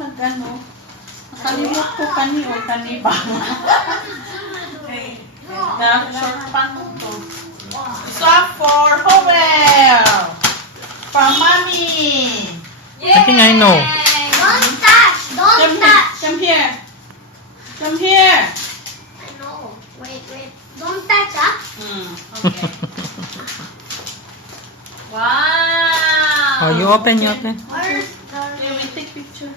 nag-ano. Nakalimot ko kani o kani ba? Okay. Short pant to. It's up for Howell! From Mommy! I think I know. Don't touch! Don't touch! Come here! Come here! I know. Wait. Don't touch, ah? Okay. Wow! Oh, you open. Where's Okay, we take picture.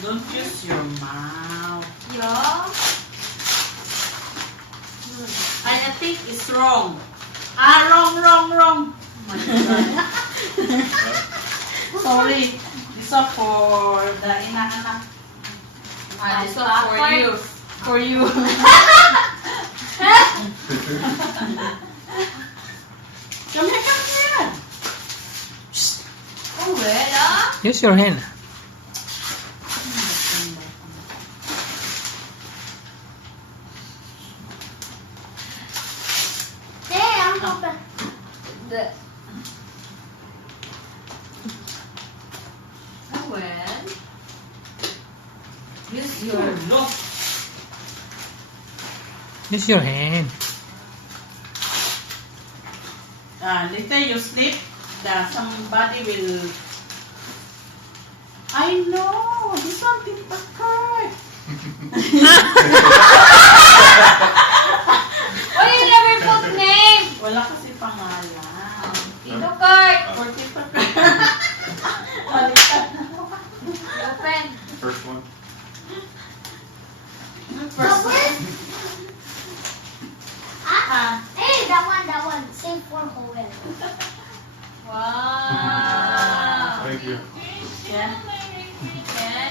Don't use your mouth. I think it's wrong. Wrong. Oh my God. Sorry. This is for the inaanak. This one for you. For you. Come here. Oh, well, Use your hand. Hey, I'm open. Oh, well. Use your Look. Use your hand. Later you sleep, somebody will. I know. This one tip the card. Oh, you never put name. Wala kasi pangalan. Ito card. For tip the card. Balikan. Open. First one. First one. Hey, that one. Same for Howell. Wow. Thank you. Yeah. Yan.